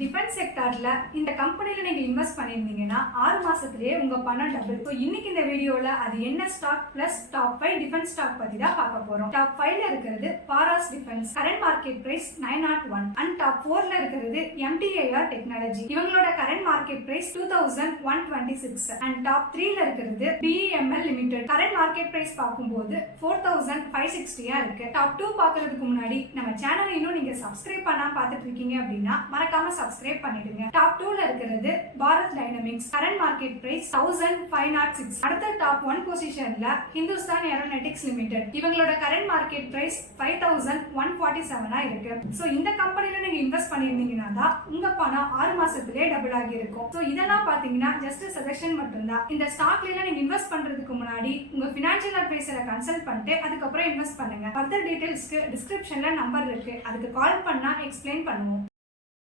Defence செக்டாரில் இந்த கம்பெனியில் நீங்கள் இன்வெஸ்ட் பண்ணியிருந்தீங்கன்னா ஆறு மாதத்துலேயே உங்கள் பணம் டபுள் ஸோ இன்னைக்கு இந்த வீடியோவில் அது என்ன stock plus top five defence stock பற்றி தான் பார்க்க போகிறோம் டாப் ஃபைவ்ல இருக்கிறது Paras defence current market price nine not one and top ஃபோரில் இருக்கிறது எம்டிஐஆர் டெக்னாலஜி இவங்களோட current market price two thousand one twenty six and top த்ரீல இருக்கிறது BEML limited current market price பார்க்கும்போது ஃபோர் தௌசண்ட் ஃபைவ் சிக்ஸ்டியா இருக்கு. டாப் டூ பாக்குறதுக்கு முன்னாடி நம்ம சேனல் இன்னும் நீங்க சப்ஸ்கிரைப் பண்ணாம பார்த்துட்டு இருக்கீங்க அப்படின்னா மறக்காம சப்ஸ்கிரைப் பண்ணிடுங்க. டாப் டூல இருக்கிறது Bharat Dynamics current market price thousand five nought six அடுத்த டாப் ஒன் பொசிஷன்ல ஹிந்துஸ்தான் ஏரோனெட்டிக்ஸ் லிமிடெட் இவங்களோட current market price five thousand forty செவனா இருக்கு. ஸோ இந்த கம்பெனில நீங்க இன்வெஸ்ட் பண்ணியிருந்தீங்கன்னா தான் உங்க பணம் ஆறு மாசத்திலே டபுள் ஆகி இருக்கும் ஸோ இதெல்லாம் பாத்தீங்கன்னா ஜஸ்ட் சஜஷன் மட்டும்தான். இந்த ஸ்டாக்ல நீங்கள் நீங்க இன்வெஸ்ட் பண்றதுக்கு முன்னாடி உங்க பினான்சியல் அட்வைசரை கன்சல்ட் பண்ணிட்டு அதுக்கப்புறம் இன்வெஸ்ட் பண்ணுங்க. ஃபர்தர் டீடைல்ஸ்க்கு டிஸ்கிரிப்ஷன்ல நம்பர் இருக்கு. அதுக்கு கால் பண்ணா எக்ஸ்பிளைன் பண்ணுவோம்.